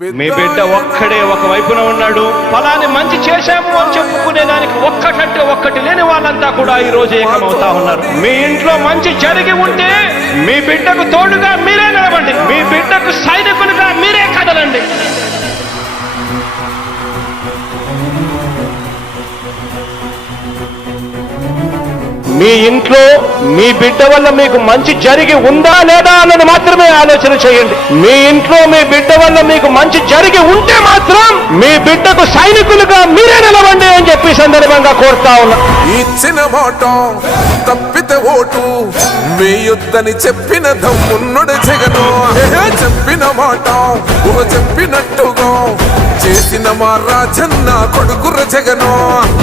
మీ బిడ్డ ఒక్కడే ఒక వైపున ఉన్నాడు. ఫలాన్ని మంచి చేశాము అని చెప్పుకునే దానికి ఒక్కటంటే ఒక్కటి లేని వాళ్ళంతా కూడా ఈ రోజు ఏకమవుతా ఉన్నారు. మీ ఇంట్లో మంచి జరిగి ఉంటే మీ బిడ్డకు తోడుగా మీరే నిలబండి, మీ బిడ్డకు సైనికులుగా మీరే కదలండి. మీ ఇంట్లో మీ బిడ్డ వల్ల మీకు మంచి జరిగి ఉందా లేదా అన్నది మాత్రమే ఆలోచన చేయండి. మీ ఇంట్లో మీ బిడ్డ వల్ల మీకు మంచి జరిగి ఉంటే మాత్రం మీ బిడ్డకు సైనికులుగా మీరే నిలవండి అని చెప్పి సందర్భంగా కోరుతా ఉన్నా. ఇచ్చిన మాట తప్పితే ఓటు వేయొద్దని చెప్పిన దమ్మున్నడు జగను. చెప్పిన మాట చెప్పినట్టుగా చేసిన మా రాజన్న కొడుకుర జగను.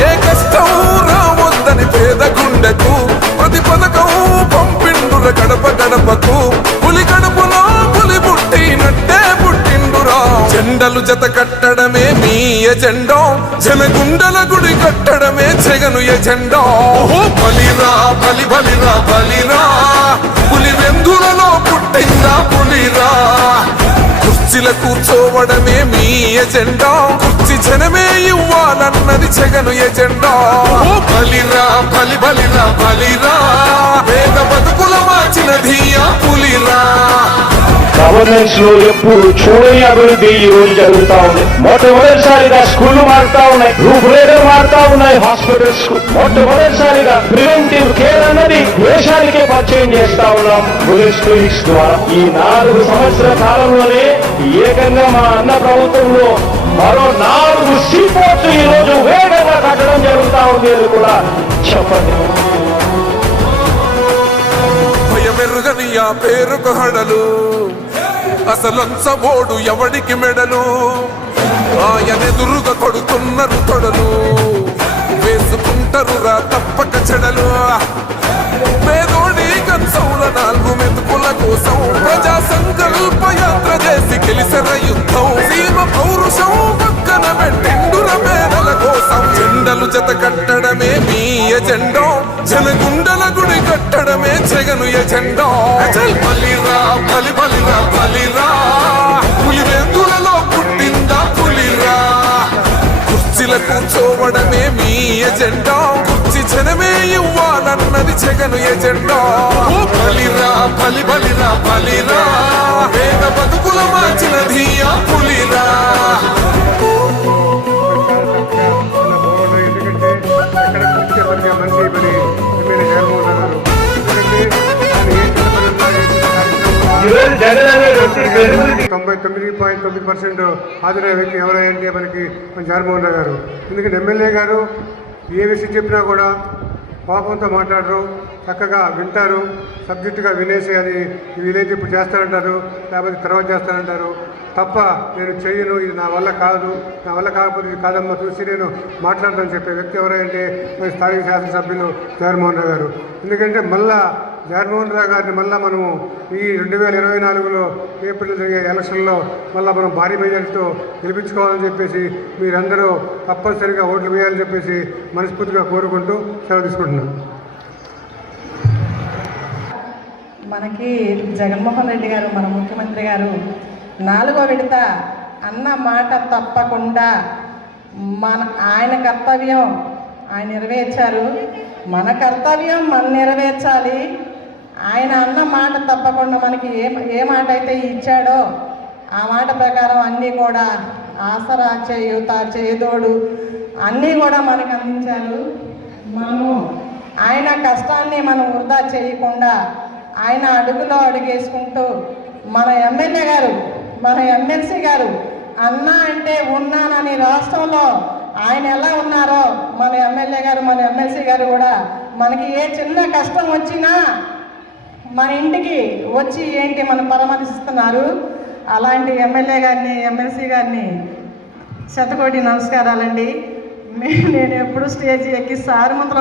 ఏ కష్టం రావద్దని పేద గుండెకు ప్రతి పథకం పంపిండుర గడప గడపకు. పులి గడపలో పులి పుట్టినట్టే పుట్టిండురా. జెండలు జత కట్టడమే మీ ఎజెండా, జనగుండల గుడి కట్టడమే జగను ఎజెండా. బలిరా బలి బలిరా బలిరా, పులి వెందులలో పుట్టిందా పులిరా. కుర్చీల కూర్చోవడమే మీ ఎజెండా, కుర్చీ జనమే ఇవ్వాలన్నది జగను ఎజెండా. బలిరా బలి బలిరా బలిరా, పేద బతుకుల మార్చినది ఆ పులిరా. గవర్నెన్స్ లో ఎప్పుడు చూడని అభివృద్ధి ఈ రోజు జరుగుతా ఉంది. మొట్టమొదటిసారిగా స్కూళ్లు మారుతా ఉన్నాయి, రూపురేఖలు మారుతా ఉన్నాయి. హాస్పిటల్స్ మొట్టమొదటిసారిగా ప్రివెంటివ్ కేర్ అన్నది దేశానికే పరిచయం చేస్తా ఉన్నాం పోలీస్ క్లినిక్స్ ద్వారా. ఈ 4 సంవత్సరాల కాలంలోనే ఏకంగా మా అన్న ప్రభుత్వంలో మరో 4 సీపోర్ట్స్ ఈ రోజు వేగంగా కట్టడం జరుగుతా ఉంది అని కూడా చెప్పండి. భయమెరుగని ఆ పేరుకు హడలు, అసలంచబోడు ఎవడికి మెడలు. ఆయనెదురుగా కొడుతున్నారు తొడలు, వేసుకుంటారు రా తప్పక చెడలు. పేదోడి కంచౌల 4 మెతుకుల కోసం ప్రజా సంకల్ప యాత్ర చేసి గెలిసిన యుద్ధం. సీమ పౌరుషం పక్కన పెట్టిండుర పేదల కోసం. జెండలు జత కట్టడమే మీ ఎజెండా, జనగుండల గుడి కట్టడమే జగను ఎజెండా. బలిరా బలి బలిరా బలిరా, పులి వెందులలో పుట్టిందా పులిరా. కుర్చీల కూర్చోవడమే మీ ఎజెండా, కుర్చీ జనమే ఇవ్వాలన్నది జగను ఎజెండా. బలిరా బలి బలిరా బలిరా, పేద బతుకుల మార్చినది ఆ పులిరా. ఎందుకంటే 99.9% హాజరయ్యే వ్యక్తి ఎవరంటే మనకి జగన్మోహన్ రావు గారు. ఎందుకంటే ఎమ్మెల్యే గారు ఏ విషయం చెప్పినా కూడా కోపంతో మాట్లాడరు, చక్కగా వింటారు. సబ్జెక్టుగా వినేసి అది వీలైతే ఇప్పుడు చేస్తానంటారు, లేకపోతే తర్వాత చేస్తానంటారు తప్ప నేను చెయ్యను, ఇది నా వల్ల కాదు, నా వల్ల కాకపోతే ఇది కాదమ్మా చూసి నేను మాట్లాడతానని చెప్పే వ్యక్తి ఎవరంటే మన స్థానిక శాసనసభ్యులు జగన్మోహన్ రావు గారు. ఎందుకంటే మళ్ళా జగన్మోహన్ రావు గారిని మళ్ళీ మనము ఈ 2024లో ఏప్రిల్ జరిగే ఎలక్షన్లో మళ్ళీ మనం భారీ మెజార్టీతో గెలిపించుకోవాలని చెప్పేసి మీరందరూ తప్పనిసరిగా ఓట్లు వేయాలని చెప్పేసి మనస్ఫూర్తిగా కోరుకుంటూ సెలవు తీసుకుంటున్నాను. మనకి జగన్మోహన్ రెడ్డి గారు మన ముఖ్యమంత్రి గారు 4వ విడత అన్న మాట తప్పకుండా ఆయన కర్తవ్యం ఆయన నెరవేర్చారు, మన కర్తవ్యం మనం నెరవేర్చాలి. ఆయన అన్న మాట తప్పకుండా మనకి ఏ మాట అయితే ఇచ్చాడో ఆ మాట ప్రకారం అన్నీ కూడా ఆసరా చేయూత చేదోడు అన్నీ కూడా మనకు అందించారు. మనము ఆయన కష్టాన్ని మనం వృధా చేయకుండా ఆయన అడుగులో అడుగేసుకుంటూ మన ఎమ్మెల్యే గారు మన ఎమ్మెల్సీ గారు అన్న అంటే ఉన్నానని రాష్ట్రంలో ఆయన ఎలా ఉన్నారో మన ఎమ్మెల్యే గారు మన ఎమ్మెల్సీ గారు కూడా మనకి ఏ చిన్న కష్టం వచ్చినా మన ఇంటికి వచ్చి ఏంటి మనం పరామర్శిస్తున్నారు. అలాంటి ఎమ్మెల్యే గారిని ఎమ్మెల్సీ గారిని శతకోటి నమస్కారాలండి. నేను ఎప్పుడు స్టేజ్ ఎక్కి సార్ ముందర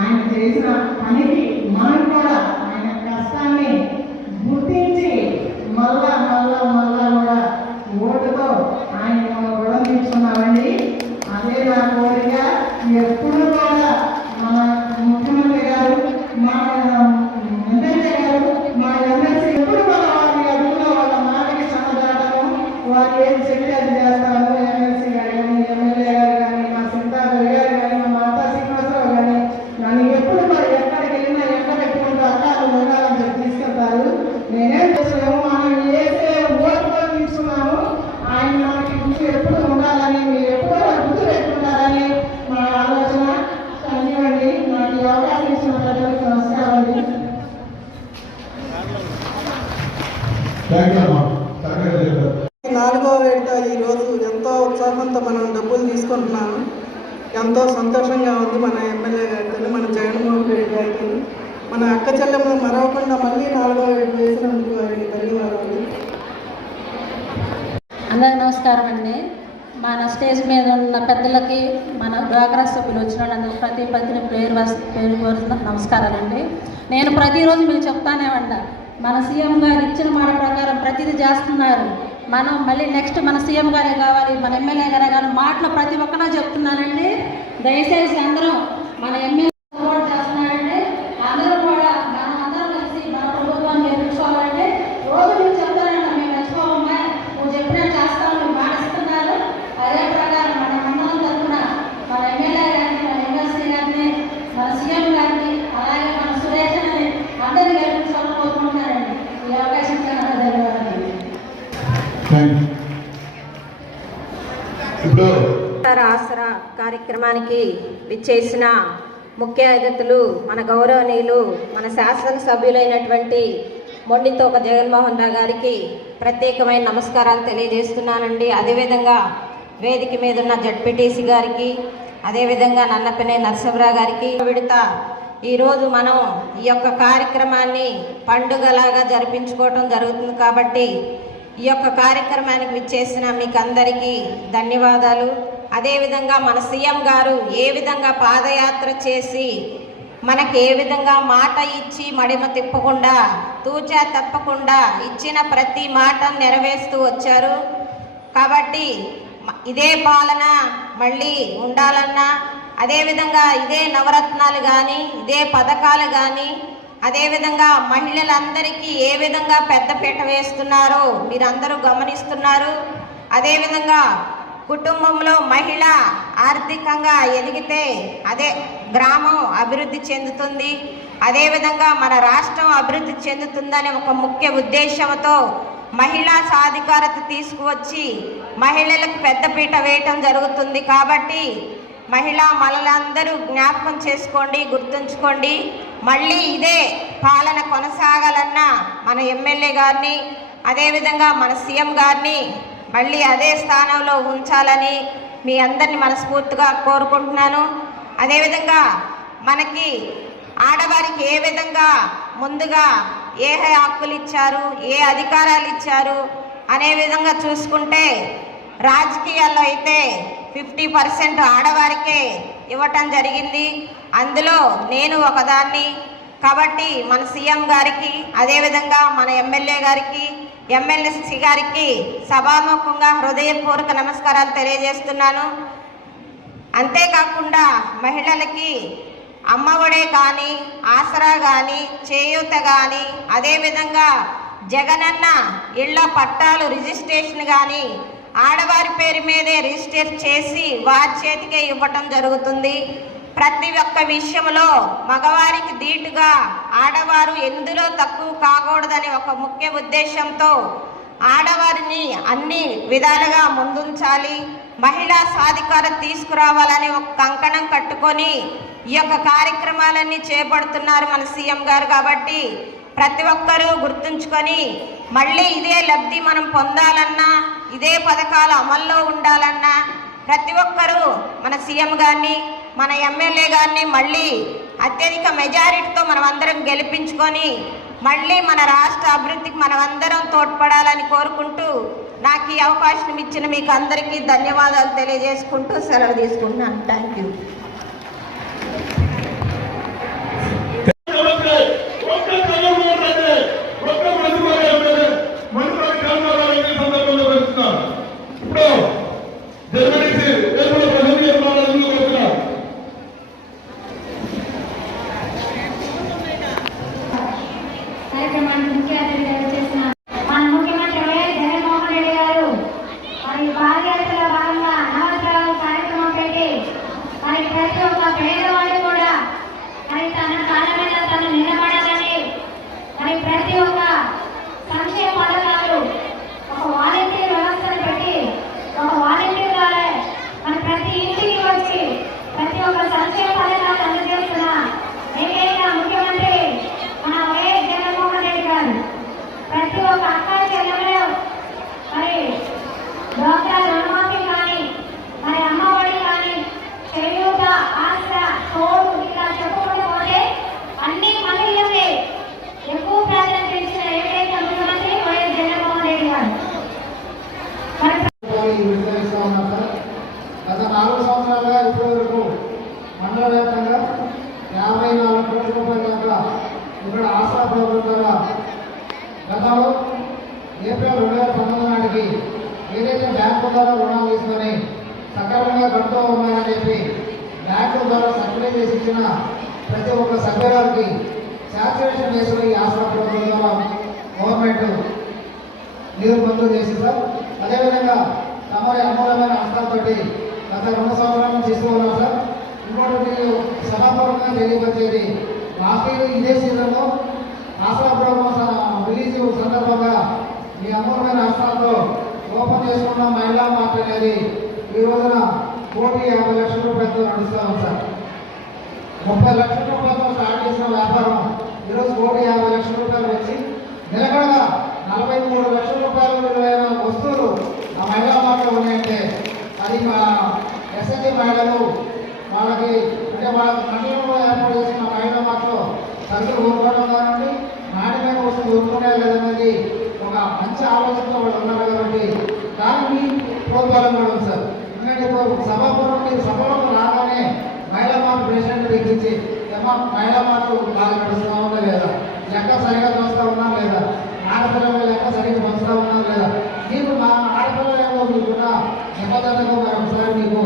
ఆయన చేసిన పనికి మనం కూడా ఆయన కష్టాన్ని గుర్తించి మళ్ళా మళ్ళా మళ్ళా కూడా ఓటుతో ఆయన రుణం తీసుకున్నామండి. అదే నా కోరిక. ఎప్పుడు కూడా మన ముఖ్యమంత్రి గారు మా ఎమ్మెల్యే గారు మా ఎమ్మెల్సీ ఎప్పుడు మన వారి అడుగులో వాళ్ళ మాటకి సమాధానం 4వ విడత ఈరోజు ఎంతో ఉత్సాహంతో మనం డబ్బులు తీసుకుంటున్నాము. ఎంతో సంతోషంగా ఉంది మన ఎమ్మెల్యే గారితో, మన జగన్మోహన్ రెడ్డి గారితో. మన అక్క చెల్లెమ్మను మరవకుండా మళ్ళీ 4వ విడత వేసినందుకు వారికి ధన్యవాదాలు. అందరికీ నమస్కారం అండి. మన స్టేజ్ మీద ఉన్న పెద్దలకి, మన డ్వాక్రా సభ్యులు వచ్చిన వాళ్ళందరూ ప్రతి పేరు నమస్కారాలండి. నేను ప్రతిరోజు మీకు చెప్తానే ఉంటా, మన సీఎం గారు ఇచ్చిన మాట ప్రకారం ప్రతిదీ చేస్తున్నారు. మనం మళ్ళీ నెక్స్ట్ మన సీఎం గారే కావాలి, మన ఎమ్మెల్యే గారే కావాలి. మాటలు ప్రతి ఒక్కనా చెప్తున్నానండి. దయచేసి అందరూ మన ఎమ్మెల్యే సపోర్ట్ చేస్తున్నారండి. అందరూ కూడా మనం అందరం కలిసి మన ప్రభుత్వాన్ని గెలిపించుకోవాలండి. రోజు మీకు చెప్తానండి, మేము మెచ్చుకోవమ్మా, నువ్వు చెప్పినట్టు చేస్తావు, నువ్వు మాటిస్తున్నారు. అదే ప్రకారం మన మండలం తరఫున మన ఎమ్మెల్యే గారిని, మన ఎమ్మెల్సీ గారిని, మన సీఎం గారిని, అలాగే మన సురేష్ అని అందరినీ గెలిపించుకోవాలని కోరుకుంటున్నారండి. ఈ అవకాశం ధన్యవాదాలు. ఆసరా కార్యక్రమానికి విచ్చేసిన ముఖ్య అతిథులు మన గౌరవనీయులు, మన శాసనసభ్యులైనటువంటి మొండితోక జగన్మోహన్ రావు గారికి ప్రత్యేకమైన నమస్కారాలు తెలియజేస్తున్నానండి. అదేవిధంగా వేదిక మీద ఉన్న జడ్పీటీసీ గారికి, అదేవిధంగా నన్నపనే నరసింహరావు గారికి విడత ఈరోజు మనం ఈ యొక్క కార్యక్రమాన్ని పండుగలాగా జరిపించుకోవటం జరుగుతుంది. కాబట్టి ఈ యొక్క కార్యక్రమానికి విచ్చేసిన మీకు అందరికీ ధన్యవాదాలు. అదేవిధంగా మన సీఎం గారు ఏ విధంగా పాదయాత్ర చేసి మనకి ఏ విధంగా మాట ఇచ్చి మడిమ తిప్పకుండా, తూచా తప్పకుండా ఇచ్చిన ప్రతి మాట నెరవేరుస్తూ వచ్చారు. కాబట్టి ఇదే పాలన మళ్ళీ ఉండాలన్నా, అదేవిధంగా ఇదే నవరత్నాలు కానీ, ఇదే పథకాలు కానీ, అదేవిధంగా మహిళలందరికీ ఏ విధంగా పెద్దపీట వేస్తున్నారో మీరందరూ గమనిస్తున్నారు. అదేవిధంగా కుటుంబంలో మహిళ ఆర్థికంగా ఎదిగితే అదే గ్రామం అభివృద్ధి చెందుతుంది, అదేవిధంగా మన రాష్ట్రం అభివృద్ధి చెందుతుందనే ఒక ముఖ్య ఉద్దేశంతో మహిళా సాధికారత తీసుకువచ్చి మహిళలకు పెద్దపీట వేయటం జరుగుతుంది. కాబట్టి మహిళా మహిళలందరూ జ్ఞాపకం చేసుకోండి, గుర్తుంచుకోండి. మళ్ళీ ఇదే పాలన కొనసాగాలన్నా మన ఎమ్మెల్యే గారిని, అదేవిధంగా మన సీఎం గారిని మళ్ళీ అదే స్థానంలో ఉంచాలని మీ అందరినీ మనస్ఫూర్తిగా కోరుకుంటున్నాను. అదేవిధంగా మనకి ఆడవారికి ఏ విధంగా ముందుగా ఏ హక్కులు ఇచ్చారు, ఏ అధికారాలు ఇచ్చారు అనే విధంగా చూసుకుంటే, రాజకీయాల్లో అయితే 50% ఆడవారికే ఇవ్వటం జరిగింది. అందులో నేను ఒకదాన్ని. కాబట్టి మన సీఎం గారికి, అదేవిధంగా మన ఎమ్మెల్యే గారికి, ఎమ్మెల్సీ గారికి సభాముఖంగా హృదయపూర్వక నమస్కారాలు తెలియజేస్తున్నాను. అంతేకాకుండా మహిళలకి అమ్మఒడే కానీ, ఆసరా కానీ, చేయూత కానీ, అదేవిధంగా జగనన్న ఇళ్ల పట్టాలు రిజిస్ట్రేషన్ కానీ ఆడవారి పేరు మీదే రిజిస్టర్ చేసి వారి చేతికే ఇవ్వటం జరుగుతుంది. ప్రతి ఒక్క విషయంలో మగవారికి ధీటుగా ఆడవారు ఎందులో తక్కువ కాకూడదని ఒక ముఖ్య ఉద్దేశంతో ఆడవారిని అన్ని విధాలుగా ముందుంచాలి, మహిళా సాధికారత తీసుకురావాలని ఒక కంకణం కట్టుకొని ఈ యొక్క కార్యక్రమాలన్నీ చేపడుతున్నారు మన సీఎం గారు. కాబట్టి ప్రతి ఒక్కరూ గుర్తుంచుకొని మళ్ళీ ఇదే లబ్ధి మనం పొందాలన్నా, ఇదే పథకాలు అమల్లో ఉండాలన్నా ప్రతి ఒక్కరూ మన సీఎం గారిని, మన ఎమ్మెల్యే గారిని మళ్ళీ అత్యధిక మెజారిటీతో మనం అందరం గెలిపించుకొని మళ్ళీ మన రాష్ట్ర అభివృద్ధికి మనం అందరం తోడ్పడాలని కోరుకుంటూ నాకు ఈ అవకాశం ఇచ్చిన మీకు అందరికీ ధన్యవాదాలు తెలియజేసుకుంటూ సెలవు తీసుకుంటున్నాను. Thank you. కార్యక్రమానికి ముఖ్య అతిథిగా వచ్చేసిన మన ముఖ్యమంత్రి వైఎస్ జగన్మోహన్ రెడ్డి గారు మరి పాదయాత్రలో భాగంగా నవరత్నాలు కార్యక్రమం పెట్టి మరి ద్వారా రుణాలు తీసుకొని సక్రమంగా కడుతూ ఉన్నారని చెప్పి బ్యాంకుల ద్వారా సర్కులే చేసి ఇచ్చిన ప్రతి ఒక్క సభ్యురాలకి శాచ్యురేషన్ వేసిన ఈ ఆసరా ప్రోగ్రాం ద్వారా గవర్నమెంట్ నిధులు మంజూరు చేసింది సార్. అదేవిధంగా తమరి అమూల్యమైన హస్తాలతో గత 2 సంవత్సరాల నుంచి ఇస్తూ ఉన్నాం సార్. ఇంకోటి మీరు సభాపూర్వకంగా తెలియపరిచేది లాస్ట్ ఇయర్ ఇదే సీజన్లో ఆసరా ప్రోగ్రాం రిలీజ్ సందర్భంగా మీ అమూల్యమైన హస్తాలతో ఓపెన్ చేసుకున్న మహిళా మార్ట్ అనేది ఈ రోజున 1,50,00,000 రూపాయలతో నడుస్తాం సార్. 30 లక్షల రూపాయలతో స్టార్ట్ చేసిన వ్యాపారం ఈరోజు 1,50,00,000 రూపాయలు వచ్చి నిలకడగా 43 లక్షల రూపాయల విలువైన వస్తువులు ఆ మహిళా మార్ట్లో ఉన్నాయంటే అది మా ఎస్ఎస్జి మహిళలు వాళ్ళకి అంటే వాళ్ళ మండలంలో ఏర్పాటు చేసిన మహిళా మార్ట్లో సరుకులు కోరుకోవడం కానివ్వండి, నాణ్యమైన వస్తువులు కోరుకునే లేదనేది ఒక మంచి ఆలోచనతో వాళ్ళు ఉన్నారు కాబట్టి దాన్ని ప్రోత్సాహం కూడా ఉంది సార్. ఎందుకంటే ఇప్పుడు సభాపూర్వం మీరు సభలోకి రాగానే మహిళా మార్ట్ ప్రెసిడెంట్ ఎక్కించి మహిళా మార్ట్ బాగా నడుస్తూ ఉందా లేదా, లెక్క సరిగా చూస్తూ ఉన్నా లేదా, ఆడపిల్లల లెక్క సరిగ్గా పంచుతూ ఉన్నా లేదా, మీకు మా ఆడపిల్లల ఏమో మీకున్న నిబంధనకు ఒకసారి మీకు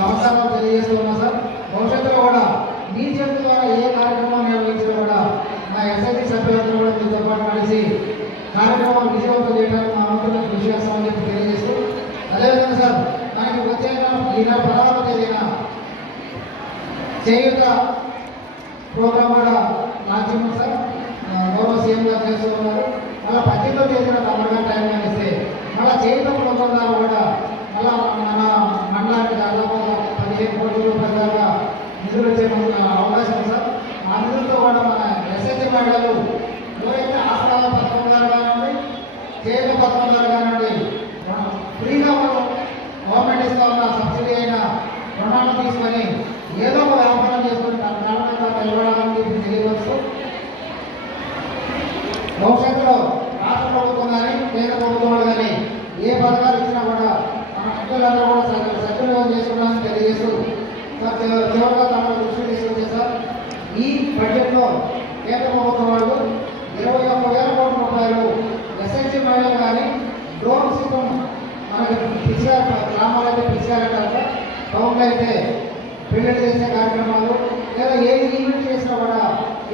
నమస్కారాలు తెలియజేస్తూ ఉన్నా సార్. భవిష్యత్తులో కూడా మీ చేతుల ద్వారా ఏ కార్యక్రమం నిర్వహించినా కూడా మా ఎస్ఐటి సభ్యులందరూ కూడా మీతో పాటు కలిసి కార్యక్రమాలు విజయవంతం చేయడానికి మా వంతుగా కృషి చేస్తామని చెప్పి తెలియజేస్తూ, అదేవిధంగా సార్ మనకి వచ్చే ఈ నెల 16వ తేదీన చేయూత ప్రోగ్రాం కూడా లాంచింగ్ సార్. గౌరవ సీఎం గారు చేస్తూ ఉన్నారు. మళ్ళీ 18వ తేదీన తొందరగా టైం ఇస్తే మళ్ళీ చేయూత ప్రోగ్రాం ద్వారా కూడా మళ్ళీ మన మండలానికి దాదాపుగా 15 కోట్ల రూపాయల దాకా నిధులు వచ్చే అవకాశం ఉంది సార్. ఆ నిధులతో కూడా మన ఎస్ఎస్జి మహిళలు ఎవరైతే ఆసరా పథకం ద్వారా కానివ్వండి, చేయూత పథకం ద్వారా కానివ్వండి ఫ్రీగా గవర్నమెంట్ ఇస్తా ఉన్న సబ్సిడీ అయిన రుణాలు తీసుకొని ఏదో ఒక వ్యాపారం చేసుకొని తన నిలబడాలని చెప్పి తెలియవచ్చు. భవిష్యత్తులో రాష్ట్ర ప్రభుత్వం కానీ కేంద్ర ప్రభుత్వాలు కానీ ఏ పథకాలు ఇచ్చినా కూడా మన మహిళలందరూ కూడా సద్వినియోగం చేసుకున్నామని తెలియజేస్తూ చివరిగా తమ దృష్టి తీసుకొచ్చే సార్, ఈ బడ్జెట్లో కేంద్ర ప్రభుత్వం వాళ్ళు 21,000 కోట్ల రూపాయలు ఎస్ఎస్జి మహిళలు కానీ డ్రోన్ సిస్టమ్ మనకి పిలిచారు, గ్రామాలు అయితే పిలిచారంటారు, టౌన్లో అయితే పెళ్లి చేసే కార్యక్రమాలు లేదా ఏ ఈవెంట్ చేసినా కూడా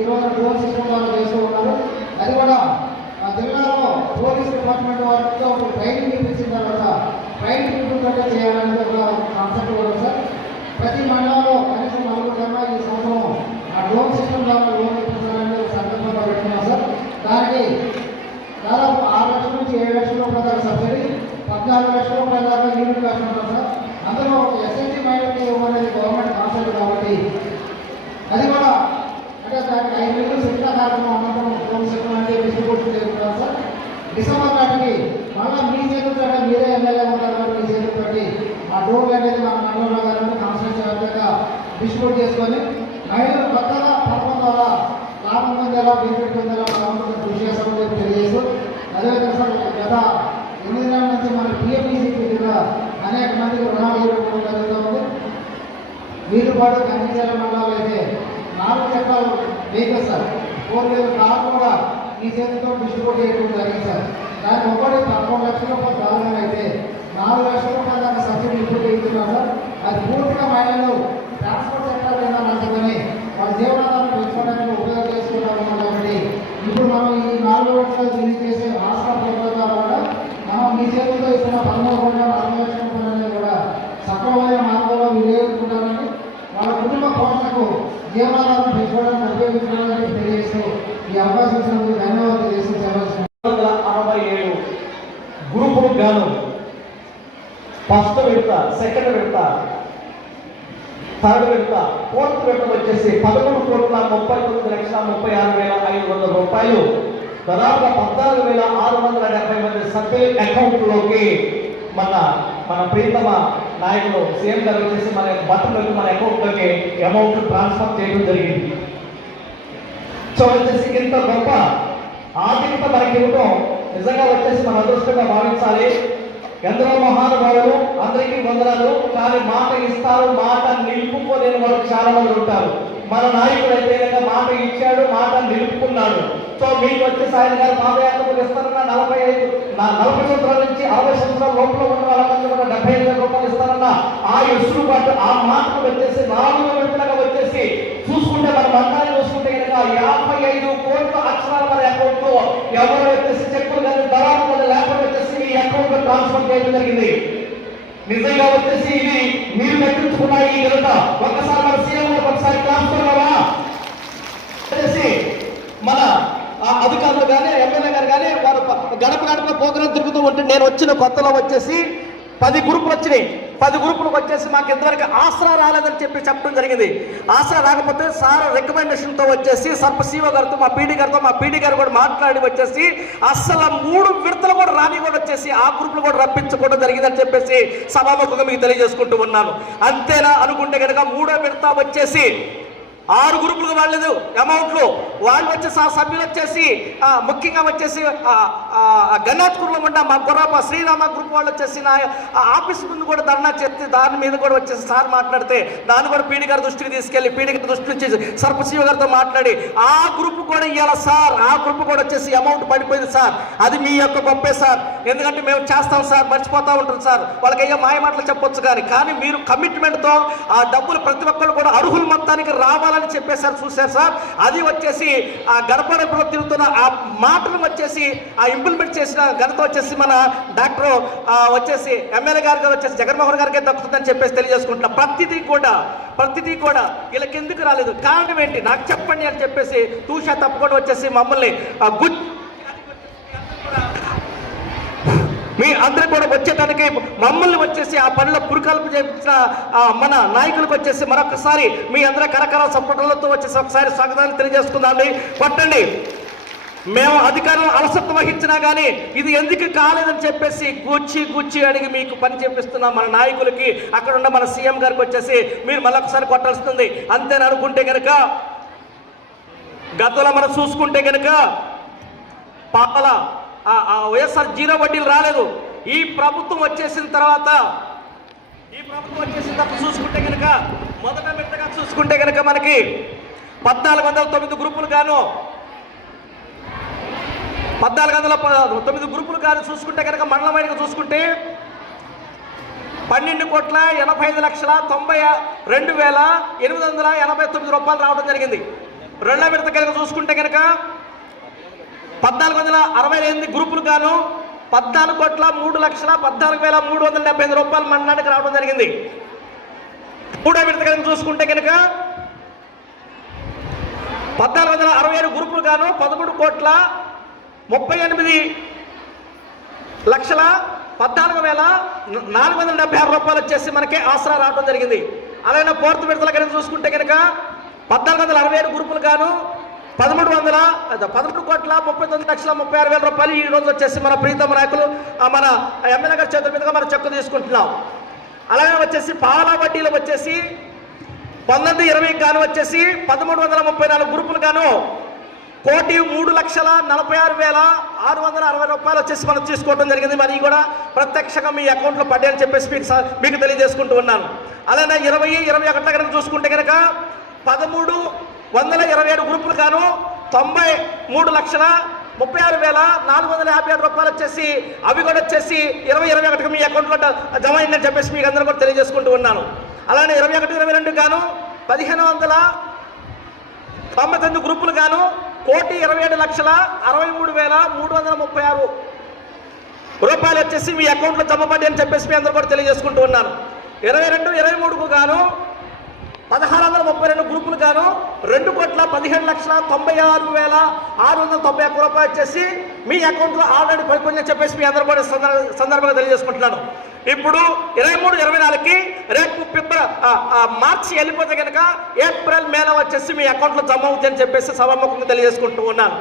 ఈరోజు డ్రోన్ సిస్టమ్ వాళ్ళు చేస్తూ ఉన్నారు. అది కూడా జిల్లాలో పోలీస్ డిపార్ట్మెంట్ వారితో ఒక ట్రైనింగ్ ఇప్పించిన తర్వాత ట్రైనింగ్ పీపుల్ చేయాలనేది ఒక కాన్సెప్ట్ కూడా సార్. ప్రతి మండలంలో కనీసం 4 కన్నా ఈ సంవత్సరం ఆ డ్రోన్ సిస్టమ్ ద్వారా లోన్ ఇప్పించాలనేది ఒక సంకల్పంగా పెట్టుకున్నాం సార్. దానికి దాదాపు 6 లక్షల నుంచి 7 లక్షల రూపాయల దాకా సబ్సిడీ, 14 లక్షల రూపాయల దాకా యూనిట్ కాస్ట్ ఉంటాం సార్. అందులో ఒక ఎస్ఎస్జి మహిళకి ఇవ్వమనేది గవర్నమెంట్ కాన్సెప్ట్ కాబట్టి అది కూడా అంటే దానికి 5 నెలలు శిక్షణ కార్యక్రమం అనంతరం డ్రోన్ సిస్టమ్ అంటే డిస్ట్రిబ్యూషన్ చేసుకుంటాం సార్. డిసెంబర్ నాటికి మళ్ళీ మీ చేతులతో మీరే ఎమ్మెల్యే ఉంటారు కాబట్టి మీ చేతులతోటి ఆ డ్రోన్లు అనేది మన మండలంలో కానీ కాన్స్టిట్యూన్సీ వ్యాప్తంగా డిస్ట్రిబ్యూట్ చేసుకొని మహిళలు కొత్తగా పథకం ద్వారా లాభం పొందేలా బెనిఫిట్ పొందేలా మనం కృషి చేస్తామని చెప్పి తెలియజేస్తూ, అదేవిధంగా సార్ గత 8 నెలల నుంచి మన పిఎంఈసీ కింద అనేక మందికి రుణాలు ఇవ్వడం జరుగుతూ ఉంది. వీరు పాటు కంచిచేల మండలాలు అయితే 4 చక్రాలు వెహికల్స్ సార్ 4 వేల కార్లు కూడా ఈ చేతితో డిస్ట్రిబ్యూట్ చేయడం జరిగింది సార్. దానికి ఒకటి 11 లక్షల రూపాయలు కావాలని అయితే 4 లక్షల రూపాయల దాకా సబ్సిడీ ఇప్పుడు ఇస్తున్నారు సార్. అది పూర్తిగా మహిళలు ట్రాన్స్పోర్ట్ సెక్టర్ కింద నడుచుకొని వాళ్ళ జీవనాధారం పెంచుకోవడానికి ఉపయోగం చేసుకుంటారు కాబట్టి ఇప్పుడు మనం ఈ 4 లక్షలు రిలీజ్ చేసే ఆసరా పథకాల ద్వారా కూడా మనం మీ చేతులతో ఇస్తున్న 13,40 లక్షల రూపాయలన్నీ కూడా సక్రమమైన మార్గంలో వినియోగించుకుంటారని వాళ్ళ కుటుంబ పోషణకు జీవనాధారం పెంచుకోవడానికి ఉపయోగించుకోవాలని తెలియజేస్తూ ఈ అవకాశం ఇచ్చినందుకు ధన్యవాదాలు తెలియజేస్తూ 67 గ్రూపులకు గాను ఫస్ట్ విడత, సెకండ్ విడత, థర్డ్ విడత, ఫోర్త్ విడత వచ్చేసి 11,39,36,500 రూపాయలు దాదాపుగా 14,670 మంది సభ్యుల అకౌంట్లోకి మన ప్రియతమ నాయకులు సీఎం గారు వచ్చేసి మన బట్టలోకి మన అకౌంట్లోకి అమౌంట్ ట్రాన్స్ఫర్ చేయడం జరిగింది. సో వచ్చేసి ఇంత గొప్ప ఆర్థికత మనకి ఇవ్వడం నిజంగా వచ్చేసి మన అదృష్టంగా భావించాలి. ఎందరో మహానుభావులు, అందరికీ వందనాలు. కానీ మాట ఇస్తారు, మాట నిలుపుకోలేని వాళ్ళు చాలా మంది ఉంటారు. మన నాయకుడు అయితే మాట ఇచ్చాడు, మాట నిలుపుకున్నాడు. సో మీకు వచ్చేసి ఆయన గారు పాదయాత్రలు ఇస్తారన్న 40 సంవత్సరాల నుంచి 60 సంవత్సరాల లోపల ఉన్న వాళ్ళందరూ కూడా 75,000 రూపాయలు ఇస్తారన్న ఆ ఎసురుబాటు ఆ మాటకు వచ్చేసి 4 విడతలుగా వచ్చేసి చూసుకుంటే మన మంత్రాన్ని చూసుకుంటే కనుక 55 కోట్ల అక్షరాల మన అకౌంట్ లో ఎవరు వచ్చేసి చెక్కులు కానీ దళాలు కానీ లేకపోతే వచ్చేసి మీ అకౌంట్ లో ట్రాన్స్ఫర్ చేయడం జరిగింది. నిజంగా వచ్చేసి ఇది మీరు కట్టించుకున్న ఈ ఘనత ఒక్కసారి మన సీఎం ఒకసారి ట్రాన్స్ఫర్ అవ్వా వచ్చేసి మన అధికారులు కానీ ఎమ్మెల్యే గారు కానీ వారు గడప గడప ప్రోగ్రాం తిరుగుతూ ఉంటే నేను వచ్చిన కొత్తలో వచ్చేసి 10 గ్రూపులు వచ్చినాయి. 10 గ్రూపులకు వచ్చేసి మాకు ఇంతవరకు ఆసరా రాలేదని చెప్పడం జరిగింది. ఆసరా రాకపోతే సార్ రికమెండేషన్తో వచ్చేసి సర్పసీఓ గారితో మా పీడీ గారు కూడా మాట్లాడి వచ్చేసి అస్సలు 3 విడతలు కూడా రాని కూడా వచ్చేసి ఆ గ్రూపులు కూడా రప్పించుకోవడం జరిగిందని చెప్పేసి సభాముఖంగా మీకు తెలియజేసుకుంటూ ఉన్నాను. అంతేనా అనుకుంటే కనుక 3వ విడత వచ్చేసి 6 గ్రూపులకు వాళ్ళలేదు అమౌంట్లు. వాళ్ళు వచ్చేసి ఆ సభ్యులు వచ్చేసి ముఖ్యంగా వచ్చేసి గన్నాత్కూరులో ఉన్న మా గుర్రప్ప శ్రీరామ గ్రూప్ వాళ్ళు వచ్చేసి నా ఆఫీస్ ముందు కూడా ధర్నా చేస్తే దాని మీద కూడా వచ్చేసి సార్ మాట్లాడితే దాన్ని కూడా పీడీ గారి దృష్టికి తీసుకెళ్ళి పీడీ గారి దృష్టి నుంచి సర్పశివ గారితో మాట్లాడి ఆ గ్రూప్ కూడా ఇవ్వాలి సార్, ఆ గ్రూప్ కూడా వచ్చేసి అమౌంట్ పడిపోయింది సార్, అది మీ యొక్క గొప్పే సార్, ఎందుకంటే మేము చేస్తాం సార్, మర్చిపోతా ఉంటాం సార్, వాళ్ళకి అయ్యే మాయ మాటలు చెప్పొచ్చు కానీ మీరు కమిట్మెంట్తో ఆ డబ్బులు ప్రతి ఒక్కరు కూడా అర్హుల మొత్తానికి రావాలని చెప్పేసారు. చూశారు సార్, అది వచ్చేసి ఆ గడపడలో తిరుగుతున్న ఆ మాటలు వచ్చేసి ఆ ఇంప్లిమెంట్ చేసిన ఘనత వచ్చేసి మన డాక్టర్ వచ్చేసి ఎమ్మెల్యే గారికి వచ్చేసి జగన్మోహన్ గారికి దక్కుతుందని చెప్పేసి తెలియజేసుకుంటున్నా. ప్రతిదీ కూడా వీళ్ళకి ఎందుకు రాలేదు, కారణం ఏంటి నాకు చెప్పండి అని చెప్పేసి తూషా తప్పకుండా వచ్చేసి మమ్మల్ని మీ అందరూ కూడా వచ్చేదానికి మమ్మల్ని వచ్చేసి ఆ పనిలో పురుకల్పు చేయించిన మన నాయకులకు వచ్చేసి మరొకసారి మీ అందరూ కరకర సపోర్టర్లతో వచ్చేసి ఒకసారి స్వాగతాన్ని తెలియజేసుకుందామండి. పట్టండి, మేము అధికారులు అలసత్వం వహించినా కానీ ఇది ఎందుకు కాలేదని చెప్పేసి గుచ్చి అడిగి మీకు పని చేపిస్తున్నాం మన నాయకులకి, అక్కడ ఉన్న మన సీఎం గారికి వచ్చేసి మీరు మళ్ళొకసారి కొట్టాల్సింది. అంతేని అనుకుంటే కనుక గతంలో మనం చూసుకుంటే కనుక పాపల వైఎస్ఆర్ 0 వడ్డీలు రాలేదు. ఈ ప్రభుత్వం వచ్చేసిన తర్వాత చూసుకుంటే కనుక మొదట విడతగా చూసుకుంటే కనుక మనకి 1409 గ్రూపులు గాను 1409 గ్రూపులు గాను చూసుకుంటే కనుక మండలం వైడ్గా చూసుకుంటే 12,85,92,889 రూపాయలు రావడం జరిగింది. రెండో విడత కనుక చూసుకుంటే కనుక 1468 గ్రూపులు గాను 14,03,14,375 రూపాయలు మండలానికి రావడం జరిగింది. మూడో విడత కనుక చూసుకుంటే కనుక 1467 గ్రూపులు గాను 13,38,14,476 రూపాయలు వచ్చేసి మనకి ఆసరా రావడం జరిగింది. అలాగే ఫోర్త్ విడతల కనుక చూసుకుంటే కనుక 1467 గ్రూపులు గాను 13,39,36,36,000 రూపాయలు ఈ రోజు వచ్చేసి మన ప్రీతమ నాయకులు మన ఎమ్మెల్యే గారి చేతుల మీదుగా మనం చెక్కు తీసుకుంటున్నాం. అలాగే వచ్చేసి పాల వడ్డీలు వచ్చేసి 1920 గాను వచ్చేసి 1334 గ్రూపులు గాను 1,03,46,660 రూపాయలు వచ్చేసి మనం తీసుకోవడం జరిగింది. మరి కూడా ప్రత్యక్షంగా మీ అకౌంట్లో పడ్డాయని చెప్పేసి మీకు తెలియజేసుకుంటూ ఉన్నాను. అలానే 20-21 కనుక చూసుకుంటే కనుక 1,327 గ్రూపులు గాను 93,36,457 రూపాయలు వచ్చేసి అవి కూడా వచ్చేసి 20-21 మీ అకౌంట్లో జమ అయిందని చెప్పేసి మీకు అందరూ కూడా తెలియజేసుకుంటూ ఉన్నాను. అలానే 21-22 గాను 1,599 గ్రూపులు గాను 1,27,63,336 రూపాయలు వచ్చేసి మీ అకౌంట్లో జమ పడ్డాయి అని చెప్పేసి మీ అందరూ కూడా తెలియజేసుకుంటూ ఉన్నాను. 22-23 గాను 1,632 గ్రూపులు గాను 2,15,96,691 రూపాయలు వచ్చేసి మీ అకౌంట్లో ఆల్రెడీ పడిపోయిందని చెప్పేసి మీ అందరూ కూడా సందర్భంగా తెలియజేసుకుంటున్నాను. ఇప్పుడు 23-24కి రేపు మార్చి వెళ్ళిపోతే కనుక ఏప్రిల్ మేలో వచ్చేసి మీ అకౌంట్లో జమ అవుతుందని చెప్పేసి సభాముఖంగా తెలియజేసుకుంటూ ఉన్నాను.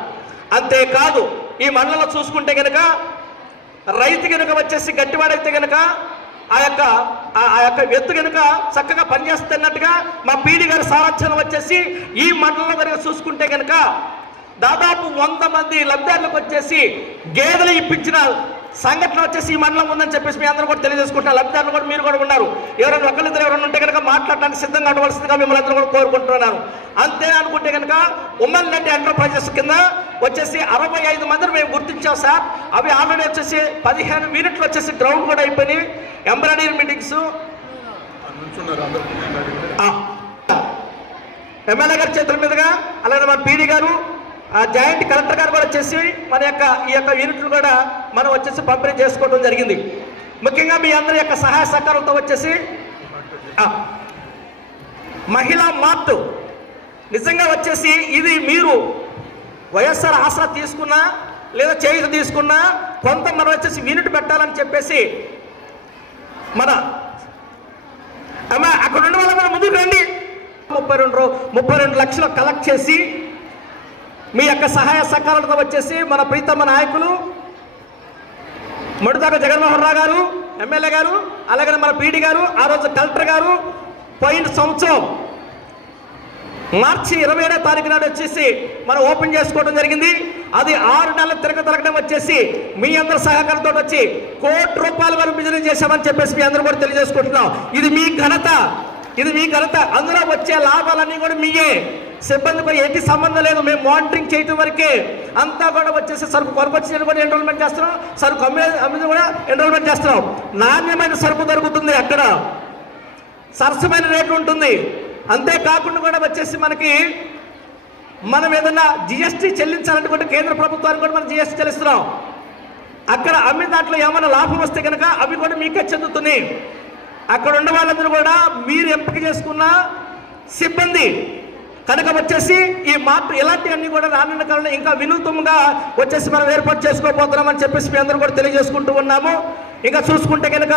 అంతేకాదు ఈ మండలంలో చూసుకుంటే కనుక రైతు కనుక వచ్చేసి గట్టివాడైతే కనుక ఆ యొక్క ఎత్తు కనుక చక్కగా పనిచేస్తున్నట్టుగా మా పీడీ గారి సారథ్యం వచ్చేసి ఈ మండలంలో కనుక చూసుకుంటే కనుక దాదాపు 100 మంది లబ్ధిదారులకు వచ్చేసి గేదెలు ఇప్పించిన సంఘటన వచ్చేసి ఈ మండలం ఉందని చెప్పేసి మీ అందరూ కూడా తెలియజేసుకుంటున్నారు. లబ్ధిదారులు కూడా మీరు కూడా ఉన్నారు. ఎవరైనా ఒకరిద్దరు ఎవరైనా ఉంటే కనుక మాట్లాడడానికి సిద్ధంగా ఉండవలసిందిగా మిమ్మల్ని అందరూ కూడా కోరుకుంటున్నాను. అంతే అనుకుంటే కనుక ఉమెన్ లెడ్ ఎంటర్ప్రైజెస్ కింద వచ్చేసి 65 మందిని మేము గుర్తించాం సార్. అవి ఆల్రెడీ వచ్చేసి 15 యూనిట్లు వచ్చేసి గ్రౌండ్ కూడా అయిపోయినాయి. ఎంబ్రాయిడరీ మీటింగ్స్ ఎమ్మెల్యే గారి చేతుల మీదుగా, అలాగే మన పీడీ గారు, జాయింట్ కలెక్టర్ గారు కూడా వచ్చేసి మన ఈ యొక్క యూనిట్లు కూడా మనం వచ్చేసి పంపిణీ చేసుకోవడం జరిగింది. ముఖ్యంగా మీ అందరి యొక్క సహాయ సహకారంతో వచ్చేసి మహిళా మార్ట్ నిజంగా వచ్చేసి ఇది మీరు వైఎస్ఆర్ ఆసరా తీసుకున్నా లేదా చేయూత తీసుకున్నా కొంత మనం వచ్చేసి యూనిట్ పెట్టాలని చెప్పేసి మన అక్కడ ఉండే వాళ్ళ మన ముందుకు రండి. 32 లక్షలు కలెక్ట్ చేసి మీ యొక్క సహాయ సహకారాలతో వచ్చేసి మన ప్రీతమ్మ నాయకులు మడుదాక జగన్మోహన్ రావు గారు, ఎమ్మెల్యే గారు, అలాగే మన పీడీ గారు, ఆ రోజు కలెక్టర్ గారు పోయిన సంవత్సరం మార్చి 27వ తారీఖు నాడు వచ్చేసి మనం ఓపెన్ చేసుకోవడం జరిగింది. అది 6 నెలల తిరగడం వచ్చేసి మీ అందరి సహకారంతో వచ్చి ₹1 కోటి వరకు బిజినెస్ చేశామని చెప్పేసి మీ అందరూ కూడా తెలియజేసుకుంటున్నాం. ఇది మీ ఘనత, ఇది మీ ఘనత. అందులో వచ్చే లాభాలన్నీ కూడా మీయే. సిబ్బందిపై ఎట్టి సంబంధం లేదు. మేము మానిటరింగ్ చేయటం వరకే. అంతా కూడా వచ్చేసి సరుకు కొరకు వచ్చి కూడా ఎన్రోల్మెంట్ చేస్తున్నాం, సరుకు అమ్మిది కూడా ఎన్రోల్మెంట్ చేస్తున్నాం. నాణ్యమైన సరుకు దొరుకుతుంది, అక్కడ సరసమైన రేటు ఉంటుంది. అంతేకాకుండా కూడా వచ్చేసి మనం ఏదైనా జిఎస్టీ చెల్లించాలనుకుంటే కేంద్ర ప్రభుత్వానికి కూడా మనం జిఎస్టీ చెల్లిస్తున్నాం. అక్కడ అమ్మిన దాంట్లో ఏమైనా లాభం వస్తే కనుక అవి కూడా మీకే చెందుతున్నాయి. అక్కడ ఉన్న వాళ్ళందరూ కూడా మీరు ఎంపిక చేసుకున్న సిబ్బంది కనుక వచ్చేసి ఈ మార్పు ఇలాంటివన్నీ కూడా రానున్న కాలంలో ఇంకా వినూత్నంగా వచ్చేసి మనం ఏర్పాటు చేసుకోబోతున్నామని చెప్పేసి మీ అందరూ కూడా తెలియజేసుకుంటూ ఉన్నాము. ఇంకా చూసుకుంటే కనుక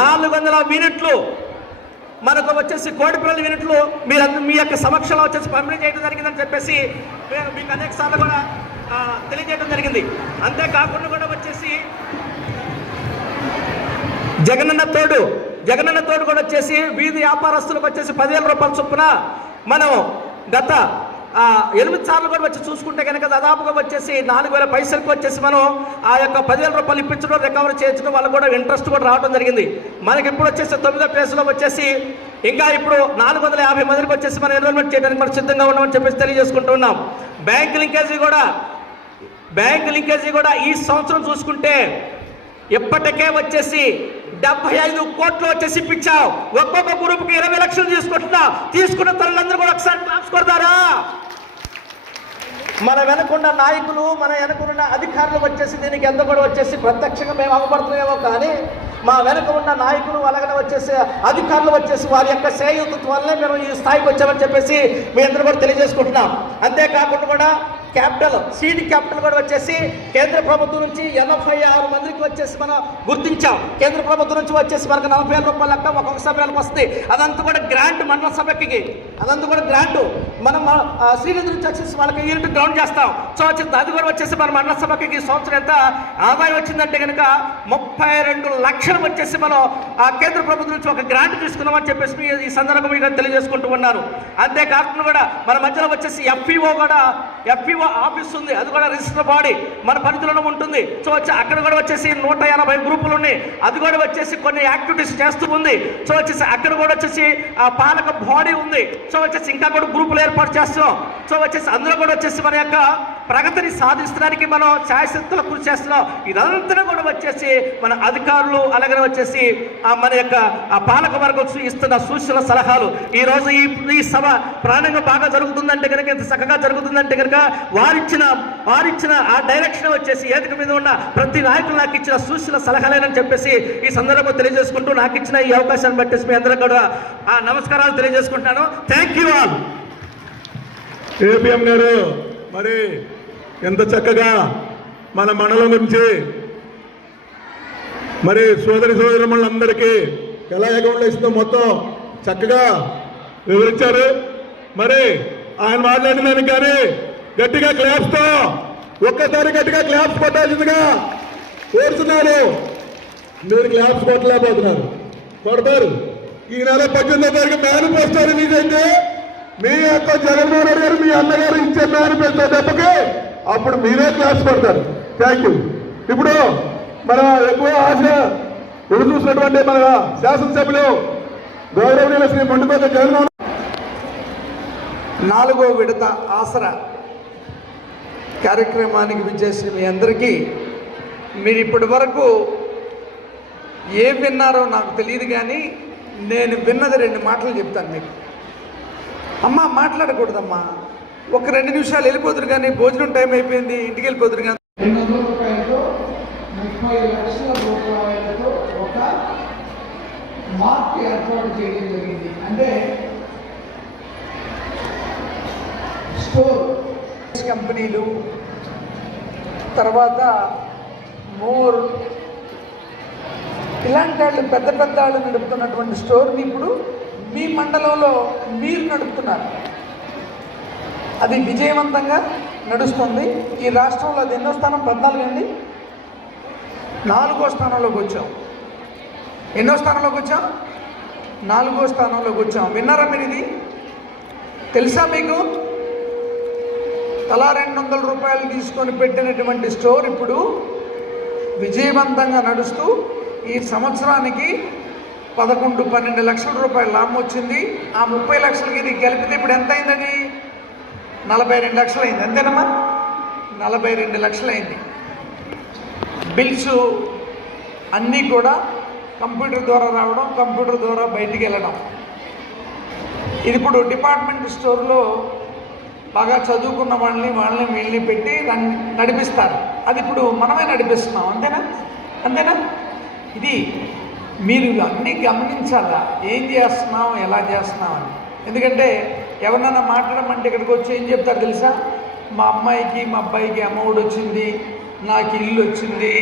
400 యూనిట్లు మనకు వచ్చేసి కోడిపిల్లల యూనిట్లు మీ యొక్క సమక్షంలో వచ్చేసి పంపిణీ చేయడం జరిగిందని చెప్పేసి మీకు అనేక సార్లు కూడా తెలియజేయడం జరిగింది. అంతేకాకుండా కూడా వచ్చేసి జగనన్న తోడు కూడా వచ్చేసి వీధి వ్యాపారస్తులకు వచ్చేసి ₹10,000 చొప్పున మనం గత 8 సార్లు కూడా వచ్చి చూసుకుంటే కనుక దాదాపుగా వచ్చేసి 4,000 పైసలకు వచ్చేసి మనం ఆ యొక్క ₹10,000 ఇప్పించడం, రికవరీ చేయించడం వల్ల కూడా ఇంట్రెస్ట్ కూడా రావడం జరిగింది. మనకి ఇప్పుడు వచ్చేసి 9వ ప్లేస్లో వచ్చేసి ఇంకా ఇప్పుడు 450 మందికి వచ్చేసి మనం ఎన్రోల్మెంట్ చేయడానికి మనం సిద్ధంగా ఉన్నామని చెప్పేసి తెలియజేసుకుంటూ ఉన్నాం. బ్యాంక్ లింకేజీ కూడా ఈ సంవత్సరం చూసుకుంటే ఇప్పటికే వచ్చేసి 75 కోట్లు వచ్చేసి ఇప్పించావు. ఒక్కొక్క గ్రూప్కి 20 లక్షలు తీసుకున్న తల్లందరూ కూడా ఒకసారి క్లాప్స్ కొడతారా? మన వెనకున్న నాయకులు, మన వెనకున్న అధికారులు వచ్చేసి దీనికి ఎంత కూడా వచ్చేసి ప్రత్యక్షంగా మేము అవపడుతున్నామో కానీ మా వెనక ఉన్న నాయకులు అలాగనే వచ్చేసి అధికారులు వచ్చేసి వారి యొక్క చేయూత వల్లే మేము ఈ స్థాయికి వచ్చామని చెప్పేసి మీ అందరూ కూడా తెలియజేసుకుంటున్నాం. అంతేకాకుండా కూడా సీడ్ క్యాపిటల్ కూడా వచ్చేసి కేంద్ర ప్రభుత్వం నుంచి 86 మందికి వచ్చేసి మనం గుర్తించాం. కేంద్ర ప్రభుత్వం నుంచి వచ్చేసి మనకు ₹40,000 లెక్క ఒక్కొక్క సభ్యులకు వస్తుంది. అదంతా కూడా గ్రాంట్, మండల సభకి అదంతా కూడా గ్రాంట్. మనం శ్రీనిధి నుంచి వచ్చేసి వాళ్ళకి యూనిట్ గ్రౌండ్ చేస్తాం. సో అది కూడా వచ్చేసి మన మండల సభకి సంవత్సరం ఎంత ఆదాయం వచ్చిందంటే కనుక 32 లక్షలు వచ్చేసి మనం కేంద్ర ప్రభుత్వం నుంచి ఒక గ్రాంట్ తీసుకున్నామని చెప్పేసి ఈ సందర్భంగా తెలియజేసుకుంటూ ఉన్నాను. అంతేకాకుండా కూడా మన మధ్యలో వచ్చేసి ఎఫ్ఈఓ ఆఫీస్ ఉంది. అది కూడా రిజిస్టర్ బాడీ మన పరిధిలోనే ఉంటుంది. సో అక్కడ కూడా వచ్చేసి 180 గ్రూపులు ఉన్నాయి. అది కూడా వచ్చేసి కొన్ని యాక్టివిటీస్ చేస్తూ ఉంది. సో వచ్చేసి అక్కడ కూడా వచ్చేసి పాలక బాడీ ఉంది. సో వచ్చేసి ఇంకా కూడా గ్రూపులు ఏర్పాటు చేస్తున్నాం. సో వచ్చేసి అందులో కూడా వచ్చేసి మన యొక్క ప్రగతిని సాధించడానికి మనం ఛాయశక్తులు కృషి చేస్తున్నాం. ఇదంతా కూడా వచ్చేసి మన అధికారులు అలాగే వచ్చేసి మన యొక్క పాలక వర్గం ఇస్తున్న సూచనల సలహాలు. ఈరోజు ఈ సభ ప్రాణంగా బాగా జరుగుతుందంటే కనుక, ఇంత చక్కగా జరుగుతుందంటే కనుక వారిచ్చిన ఆ డైరెక్షన్ వచ్చేసి వేదిక మీద ఉన్న ప్రతి నాయకులు నాకు ఇచ్చిన సూచనల సలహాలేనని చెప్పేసి ఈ సందర్భంగా తెలియజేసుకుంటూ నాకు ఇచ్చిన ఈ అవకాశాన్ని బట్టి మీ అందరూ కూడా నమస్కారాలు తెలియజేసుకుంటున్నాను. Thank you all. ఏపీఎం గారు మరి ఎంత చక్కగా మన మండలం గురించి మరి సోదరులందరికీ ఎలా అకౌంట్లో ఇస్తుందో మొత్తం చక్కగా వివరించారు. మరి ఆయన మాట్లాడినానికి కానీ గట్టిగా క్లాప్స్తో ఒక్కసారి గట్టిగా క్లాప్స్ కొట్టాల్సిందిగా కోరుతున్నారు. మీరు క్లాప్స్ కొట్టలేకపోతున్నారు, కొడతారు. ఈ నెల 18వ తారీఖు మేనిఫెస్టో రిలీజ్ అయితే మీ యొక్క జగన్మోహన్ రెడ్డి గారు మీ అన్నగారు ఇచ్చే మేనిఫెస్టో దెబ్బకి అప్పుడు మీరే క్లాప్స్ కొడతారు. Thank you. ఇప్పుడు మన ఎక్కువ ఆశ ఎదురు చూసినటువంటి మన శాసనసభ్యులు గౌరవనీయుల శ్రీ మొండిపల్లి జగన్మోహన్ 4వ విడత ఆసరా కార్యక్రమానికి విచ్చేసిన మీ అందరికీ మీరు ఇప్పటి వరకు ఏం విన్నారో నాకు తెలియదు, కానీ నేను విన్నది 2 మాటలు చెప్తాను మీకు. అమ్మ మాట్లాడకూడదమ్మా, ఒక 2 నిమిషాలు వెళ్ళిపోతురు, కానీ భోజనం టైం అయిపోయింది, ఇంటికి వెళ్ళిపోతురు. కానీ 200 రూపాయలతో 30 లక్షల రూపాయలతో ఒక మార్క్ ఏర్పాటు చేయడం జరిగింది. అంటే స్టోర్ కంపెనీలు, తర్వాత మోర్ ఇలాంటి వాళ్ళు పెద్ద పెద్ద వాళ్ళు నడుపుతున్నటువంటి స్టోర్ని ఇప్పుడు మీ మండలంలో మీరు నడుపుతున్నారు. అది విజయవంతంగా నడుస్తుంది. ఈ రాష్ట్రంలో అది ఎన్నో స్థానం? 14 అండి. 4వ స్థానంలోకి వచ్చాం. ఎన్నో స్థానంలోకి వచ్చాం? 4వ స్థానంలోకి వచ్చాం. విన్నారా మీరు? ఇది తెలుసా మీకు? తలా 200 రూపాయలు తీసుకొని పెట్టినటువంటి స్టోర్ ఇప్పుడు విజయవంతంగా నడుస్తూ ఈ సంవత్సరానికి 11-12 లక్షల రూపాయల లాభం వచ్చింది. ఆ 30 లక్షలకి ఇది కలిపితే ఇప్పుడు ఎంత అయింది? అది 42 లక్షలు అయింది. అంతేనమ్మా? 42 లక్షలు అయింది. బిల్స్ అన్నీ కూడా కంప్యూటర్ ద్వారా రావడం, కంప్యూటర్ ద్వారా బయటికి వెళ్ళడం. ఇది ఇప్పుడు డిపార్ట్మెంట్ స్టోర్లో బాగా చదువుకున్న వీళ్ళని పెట్టి నడిపిస్తారు. అది ఇప్పుడు మనమే నడిపిస్తున్నాం. అంతేనా? ఇది మీరు అన్నీ గమనించాలా, ఏం చేస్తున్నాం, ఎలా చేస్తున్నాం అని. ఎందుకంటే ఎవరినైనా మాట్లాడమంటే ఇక్కడికి వచ్చి ఏం చెప్తారు తెలుసా? మా అమ్మాయికి మా అబ్బాయికి అమ్మఒడి వచ్చింది, నాకు ఇల్లు వచ్చింది,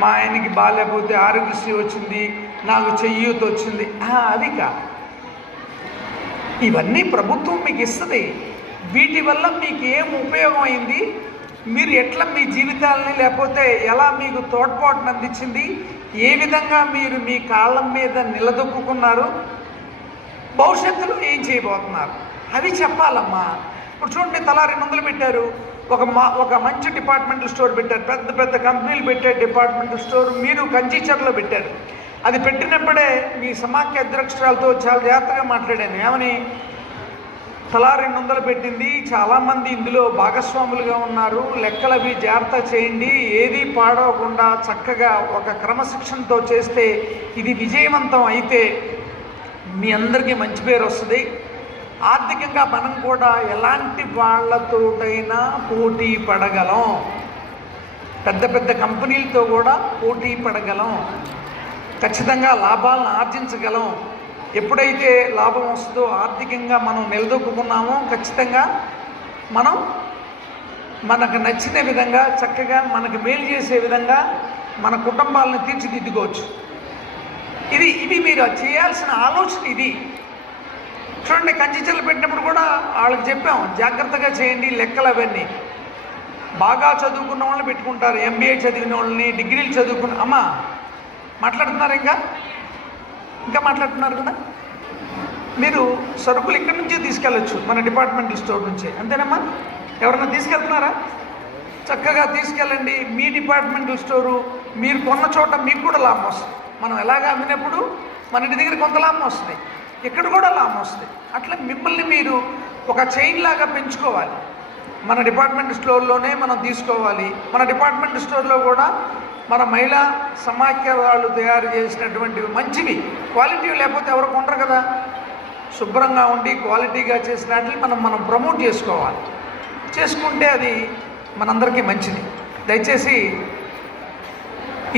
మా ఆయనకి బాగాలేకపోతే ఆరోగ్యశ్రీ వచ్చింది, నాకు చెయ్యూత వచ్చింది. అది కాదు. ఇవన్నీ ప్రభుత్వం మీకు ఇస్తుంది. వీటి వల్ల మీకు ఏం ఉపయోగం అయింది, మీరు ఎట్లా మీ జీవితాలని లేకపోతే ఎలా మీకు తోడ్పాటును అందించింది, ఏ విధంగా మీరు మీ కాళ్ళ మీద నిలదొక్కున్నారు, భవిష్యత్తులో ఏం చేయబోతున్నారు, అవి చెప్పాలమ్మా. ఇప్పుడు చూడండి, తలా 200 పెట్టారు. ఒక మంచి డిపార్ట్మెంటల్ స్టోర్ పెట్టారు, పెద్ద పెద్ద కంపెనీలు పెట్టే డిపార్ట్మెంటల్ స్టోర్ మీరు కంచీచర్లో పెట్టారు. అది పెట్టినప్పుడే మీ సమాఖ్య అధ్యక్షురాలతో చాలా జాగ్రత్తగా మాట్లాడాను. ఏమని? తలా 200 పెట్టింది, చాలామంది ఇందులో భాగస్వాములుగా ఉన్నారు, లెక్కలవి జాగ్రత్త చేయండి, ఏది పాడవకుండా చక్కగా ఒక క్రమశిక్షణతో చేస్తే ఇది విజయవంతం అయితే మీ అందరికీ మంచి పేరు వస్తుంది. ఆర్థికంగా మనం కూడా ఎలాంటి వాళ్ళతోటైనా పోటీ పడగలం, పెద్ద పెద్ద కంపెనీలతో కూడా పోటీ పడగలం, ఖచ్చితంగా లాభాలను ఆర్జించగలం. ఎప్పుడైతే లాభం వస్తుందో, ఆర్థికంగా మనం నిలదొక్కున్నామో, ఖచ్చితంగా మనం మనకు నచ్చిన విధంగా చక్కగా మనకు మేలు చేసే విధంగా మన కుటుంబాలను తీర్చిదిద్దుకోవచ్చు. ఇవి మీరు చేయాల్సిన ఆలోచన. ఇది చూడండి, కంచిచర్లు పెట్టినప్పుడు కూడా వాళ్ళకి చెప్పాం, జాగ్రత్తగా చేయండి లెక్కలు. అవన్నీ బాగా చదువుకున్న వాళ్ళని పెట్టుకుంటారు, MBA చదివిన వాళ్ళని, డిగ్రీలు చదువుకున్న. అమ్మా మాట్లాడుతున్నారు, ఇంకా మాట్లాడుతున్నారు కదా. మీరు సరుకులు ఇక్కడి నుంచే తీసుకెళ్ళచ్చు, మన డిపార్ట్మెంటల్ స్టోర్ నుంచే. అంతేనమ్మా? ఎవరన్నా తీసుకెళ్తున్నారా? చక్కగా తీసుకెళ్ళండి. మీ డిపార్ట్మెంటల్ స్టోరు మీరు కొన్న చోట మీకు కూడా లాభం వస్తుంది. మనం ఎలాగ అమ్మినప్పుడు మన ఇంటి దగ్గర కొంత లాభం వస్తుంది, ఇక్కడ కూడా లాభం వస్తుంది. అట్లా మిమ్మల్ని మీరు ఒక చైన్ లాగా పెంచుకోవాలి. మన డిపార్ట్మెంట్ స్టోర్లోనే మనం తీసుకోవాలి. మన డిపార్ట్మెంట్ స్టోర్లో కూడా మన మహిళా సమాఖ్య వాళ్ళు తయారు చేసినటువంటివి మంచివి, క్వాలిటీ లేకపోతే ఎవరు కొనరు కదా. శుభ్రంగా ఉండి క్వాలిటీగా చేసినట్లు మనం ప్రమోట్ చేసుకోవాలి. చేసుకుంటే అది మనందరికీ మంచిది. దయచేసి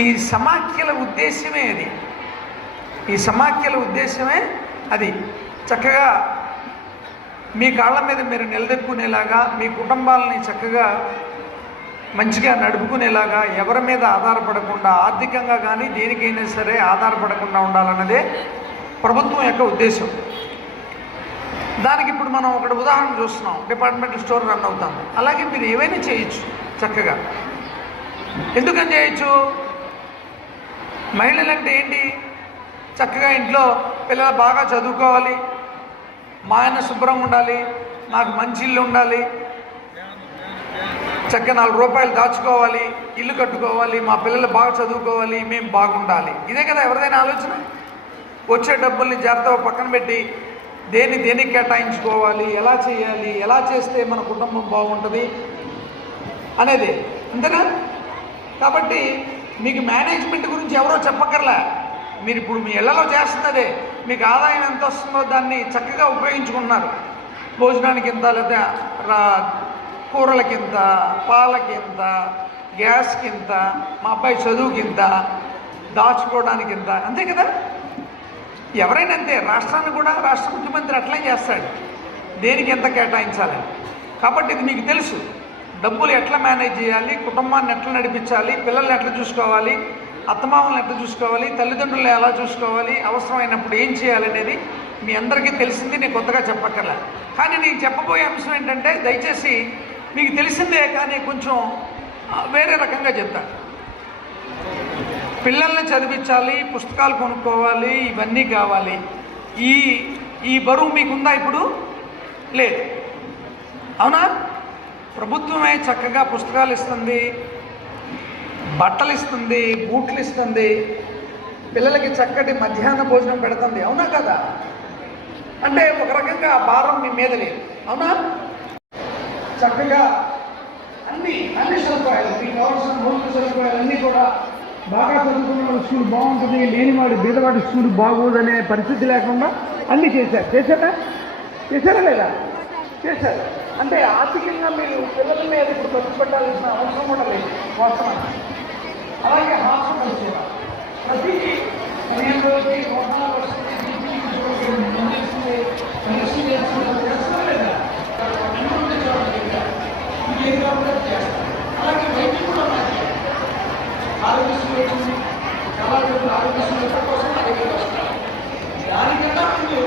ఈ సమాఖ్యల ఉద్దేశమే అది. ఈ సమాఖ్యల ఉద్దేశమే అది. చక్కగా మీ కాళ్ళ మీద మీరు నిలదొక్కునేలాగా, మీ కుటుంబాలని చక్కగా మంచిగా నడుపుకునేలాగా, ఎవరి మీద ఆధారపడకుండా, ఆర్థికంగా కానీ దేనికైనా సరే ఆధారపడకుండా ఉండాలన్నదే ప్రభుత్వం యొక్క ఉద్దేశం. దానికి ఇప్పుడు మనం ఒకటి ఉదాహరణ చూస్తున్నాం. డిపార్ట్మెంటల్ స్టోర్ రన్ అవుతాం. అలాగే మీరు ఏవైనా చేయొచ్చు చక్కగా. ఎందుకని చేయొచ్చు? మహిళలు అంటే ఏంటి? చక్కగా ఇంట్లో పిల్లలు బాగా చదువుకోవాలి, మా ఆయన శుభ్రంగా ఉండాలి, నాకు మంచి ఇల్లు ఉండాలి, చక్కగా 4 రూపాయలు దాచుకోవాలి, ఇల్లు కట్టుకోవాలి, మా పిల్లలు బాగా చదువుకోవాలి, మేము బాగుండాలి. ఇదే కదా ఎవరిదైనా ఆలోచన. వచ్చే డబ్బుల్ని జాగ్రత్తగా పక్కన పెట్టి దేనికి కేటాయించుకోవాలి, ఎలా చేయాలి, ఎలా చేస్తే మన కుటుంబం బాగుంటుంది అనేది, అంతేనా? కాబట్టి మీకు మేనేజ్మెంట్ గురించి ఎవరో చెప్పక్కర్లే. మీరు ఇప్పుడు మీ ఇళ్లలో చేస్తున్నదే. మీకు ఆదాయం ఎంత వస్తుందో దాన్ని చక్కగా ఉపయోగించుకుంటున్నారు. భోజనానికి ఇంత, లేదా కూరలకి ఇంత, పాలకి ఇంత, గ్యాస్కి ఇంత, మా అబ్బాయి చదువుకి ఇంత, దాచుకోవడానికి ఇంత, అంతే కదా? ఎవరైనా అంతే. రాష్ట్రాన్ని కూడా రాష్ట్ర ముఖ్యమంత్రి అట్లే చేస్తాడు, దేనికి ఎంత కేటాయించాలని. కాబట్టి ఇది మీకు తెలుసు. డబ్బులు ఎట్లా మేనేజ్ చేయాలి, కుటుంబాన్ని ఎట్లా నడిపించాలి, పిల్లల్ని ఎట్లా చూసుకోవాలి, అత్తమామల్ని ఎట్లా చూసుకోవాలి, తల్లిదండ్రులను ఎలా చూసుకోవాలి, అవసరమైనప్పుడు ఏం చేయాలనేది మీ అందరికీ తెలిసింది. నేను కొత్తగా చెప్పక్కర్లే. కానీ నేను చెప్పబోయే అంశం ఏంటంటే, దయచేసి మీకు తెలిసిందే కానీ కొంచెం వేరే రకంగా చెప్తాను. పిల్లల్ని చదివించాలి, పుస్తకాలు కొనుక్కోవాలి, ఇవన్నీ కావాలి. ఈ బరువు మీకుందా? ఇప్పుడు లేదు, అవునా? ప్రభుత్వమే చక్కగా పుస్తకాలు ఇస్తుంది, బట్టలు ఇస్తుంది, బూట్లు ఇస్తుంది, పిల్లలకి చక్కటి మధ్యాహ్న భోజనం పెడుతుంది, అవునా కదా? అంటే ఒక రకంగా ఆ భారం మీ మీద లేదు, అవునా? చక్కగా అన్ని సదుపాయాలు, మీకు కావాల్సిన మౌలిక సదుపాయాలు అన్నీ కూడా, బాగా చదువుకున్న వాడి స్కూల్ బాగుంటుంది, లేనివాడి బీదవాడి స్కూల్ బాగోదనే పరిస్థితి లేకుండా అన్నీ చేశారా లేదా? చేశారు. అంటే ఆర్థికంగా మీరు పిల్లల మీద ఇప్పుడు ఖర్చు పెట్టాల్సిన అవసరం కూడా లేదు, వాస్తవానికి. అలాగే హాస్పిటల్స్ కూడా ప్రతిదీ 15 రోజులకి 14 అలాగే వైద్యం కూడా ఆరోగ్యశ్రీ వచ్చింది. చాలా ఆరోగ్యశ్రీ కోసం అడిగే వస్తారు. దానికన్నా ముందు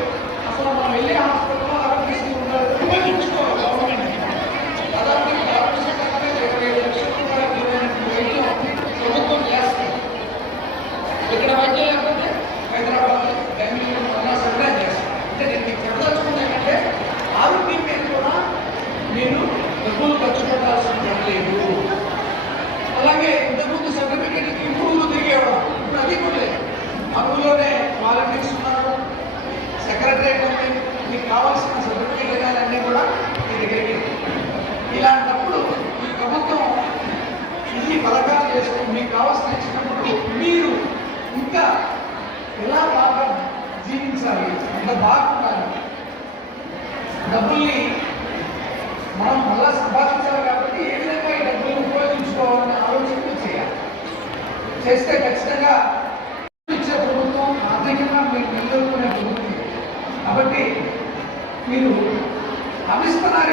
అసలు మనం వెళ్ళే హాస్పిటల్లో ఆరోగ్యశ్రీ ఉండాలి, ఉపయోగించుకోవాలి. గవర్నమెంట్ దాదాపు 25 లక్షల రూపాయలు వైద్యం ప్రభుత్వం చేస్తుంది. ఇక్కడ వైద్యం లేకపోతే హైదరాబాద్, బెంగళూరు, సరదా చేస్తారు. అంటే నేను మీకు చెప్పదలుచుకుంది ఏంటంటే, ఆరోగ్యం మీద కూడా నేను డబ్బులు ఖర్చు పెట్టాల్సిన లేదు. అలాగే ఇంతకుముందు సర్టిఫికేట్కి ఇప్పుడు తిరిగేవాడు, ఇప్పుడు అది కూడా లేదు. అందులోనే వాలంటీర్స్ ఉన్నారు, సెక్రటరేట్ ఉంది, మీకు కావాల్సిన సర్టిఫికేట్లు కానీ అన్నీ కూడా మీ దగ్గరికి. ఇలాంటప్పుడు ఈ ప్రభుత్వం ఇన్ని పథకాలు చేసుకుని మీకు కావాల్సిన ఇచ్చినప్పుడు మీరు ఇంకా ఎలా బాగా జీవించాలి, ఎంత బాగుండాలి, డబ్బుల్ని మనం మళ్ళా సంపాదించాలి. కాబట్టి ఏ విధంగా ఈ డబ్బులు ఉపయోగించుకోవాలనే ఆలోచన చేయాలి. చేస్తే ఖచ్చితంగా ఇచ్చే ప్రభుత్వం, ఆర్థికంగా మీరు నిలదొక్కునే ప్రభుత్వం. కాబట్టి మీరు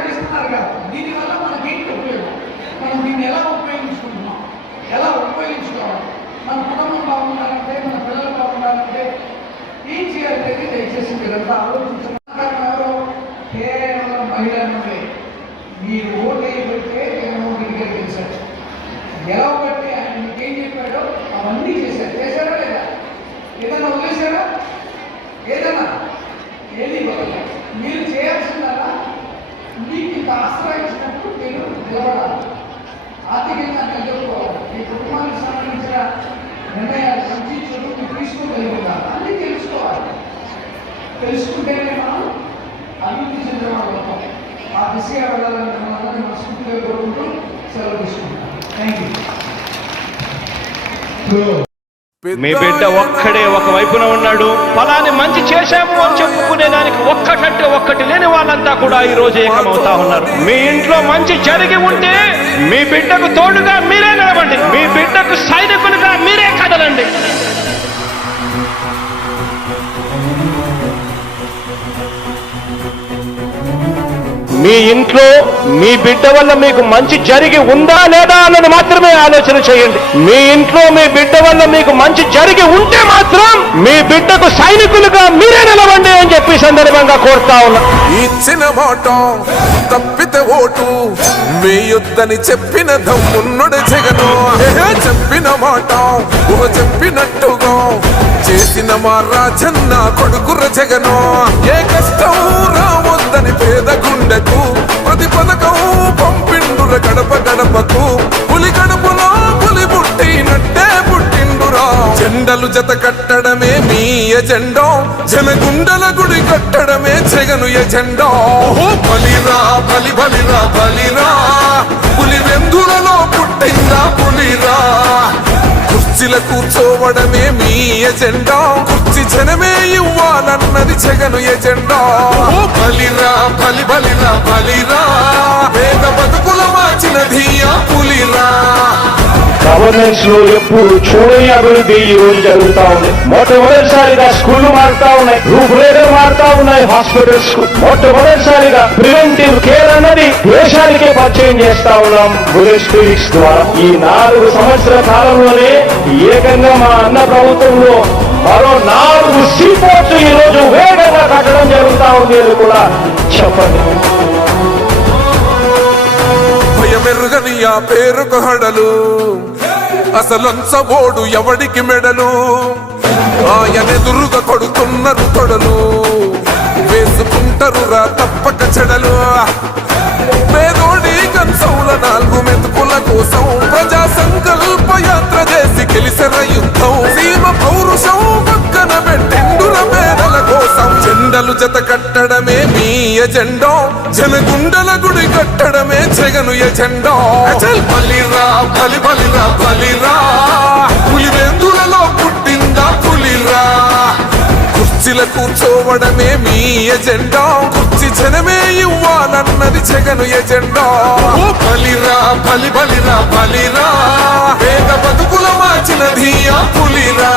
ఇస్తున్నారు కదా, దీనివల్ల మనకేంటి ఉపయోగం, మనం దీన్ని ఎలా ఉపయోగించుకుంటున్నాం, ఎలా ఉపయోగించుకోవాలి, మన కుటుంబం బాగుండాలంటే, మన పిల్లలు బాగుండాలంటే ఏం చేయాలంటే దయచేసి మీరంతా ఆలోచించారు. కేవలం మహిళలే మీరు ఓటు వేయబట్టే జగన్మోహన్ రెడ్డి గెలిచారు. గెలవబట్టి ఆయన మీకేం చెప్పాడో అవన్నీ చేశారా లేదా? ఏదన్నా వదిలేశారా? ఏది వదలలేదు. మీరు చేయాల్సిందల్లా మీకు ఇంత ఆశ్రయం ఇచ్చినప్పుడు మీరు నిలబడాలి, ఆర్థికంగా నిలబడుకోవాలి, మీ కుటుంబానికి సంబంధించిన నిర్ణయాలు మంచి చెడు మీరు తీసుకోగలుగుతారు. అన్నీ తెలుసుకుంటేనే మనం అభివృద్ధి చెందడం అవుతాం. ఆ దిశగా వెళ్ళాలని మనందరినీ మనస్ఫూర్తిగా కోరుకుంటూ సెలవు తీసుకుంటాం. Thank you. మీ బిడ్డ ఒక్కడే ఒక వైపున ఉన్నాడు. ఫలాన్ని మంచి చేశాము అని చెప్పుకునే దానికి ఒక్కటంటే ఒక్కటి లేని వాళ్ళంతా కూడా ఈ రోజు ఏకమవుతా ఉన్నారు. మీ ఇంట్లో మంచి జరిగి ఉంటే మీ బిడ్డకు తోడుగా మీరే నిలబండి, మీ బిడ్డకు సైనికులుగా మీరే కదలండి. మీ ఇంట్లో మీ బిడ్డ వల్ల మీకు మంచి జరిగి ఉందా లేదా అన్నది మాత్రమే ఆలోచన చేయండి. మీ ఇంట్లో మీ బిడ్డ వల్ల మీకు మంచి జరిగి ఉంటే మాత్రం మీ బిడ్డకు సైనికులుగా మీరే నిలవండి అని చెప్పి సందర్భంగా కోరుతా ఉన్నా. ఇచ్చిన మాట తప్పితే ఓటు వేయొద్దని చెప్పిన దమ్మున్నడు జగను. చెప్పిన మాట చెప్పినట్టుగా చేసిన మా రాజన్న కొడుకుర జగను. ఏ కష్టం రావద్దని పేద గుండెకు ప్రతి పథకం పంపిండు పల్లెటూర గడప గడపకు పులి గడపలో పులి పుట్టినట్టే పుట్టిండురా. జెండలు జత కట్టడమే మీ ఎజెండా, జనగుండల గుడి కట్టడమే జగను ఎజెండా. బలిరా బలి బలిరా బలిరా, పులి వెందులలో పుట్టిందా పులిరా. కుర్చీల కూర్చోవడమే మీ ఎజెండా, కుర్చీ జనమే ఇవ్వాలన్నది జగను ఎజెండా. బలిరా బలి బలిరా బలిరా, పేద బతుకుల మార్చినది ఆ పులిరా. గవర్నెన్స్ లో ఎప్పుడు చూడని అభివృద్ధి ఈ రోజు జరుగుతా ఉంది. మొట్టమొదటిసారిగా స్కూళ్లు మారుతా ఉన్నాయి, రూపురేఖలు మారుతా ఉన్నాయి, హాస్పిటల్స్ మొట్టమొదటిసారిగా ప్రివెంటివ్ కేర్ అన్నది దేశానికే పరిచయం చేస్తా ఉన్నాం బుల్లెట్ క్లినిక్స్ ద్వారా. ఈ 4 సంవత్సరాల కాలంలోనే ఏకంగా మా అన్న ప్రభుత్వంలో మరో 4 సీపోర్ట్స్ ఈ రోజు వేగంగా కట్టడం జరుగుతా ఉంది అని కూడా చెప్పండి. భయమెరుగని ఆ పేరుకు హడలు, అసలంచబోడు ఎవడికి మెడలు. ఆయనెదురుగా కొడుతున్నారు తొడలు, వేసుకుంటారు రా తప్పక చెడలు. పేదోడి కంచౌల 4 మెతుకుల కోసం ప్రజా సంకల్ప యాత్ర చేసి గెలిసిన యుద్ధం. సీమ పౌరుషం పక్కన పెట్టిండుల పేదల కోసం. జెండలు జత కట్టడమే మీ ఎజెండా, జనగుండల గుడి కట్టడమే జగను ఎజెండా. బలిరా బలి బలిరా బలిరా, పులి వెందులలో పుట్టిందా పులిరా. కుర్చీల కూర్చోవడమే మీ ఎజెండా, కుర్చీ జనమే ఇవ్వాలన్నది జగను ఎజెండా. బలిరా బలి బలిరా బలిరా, పేద బతుకుల మార్చినది ఆ పులిరా.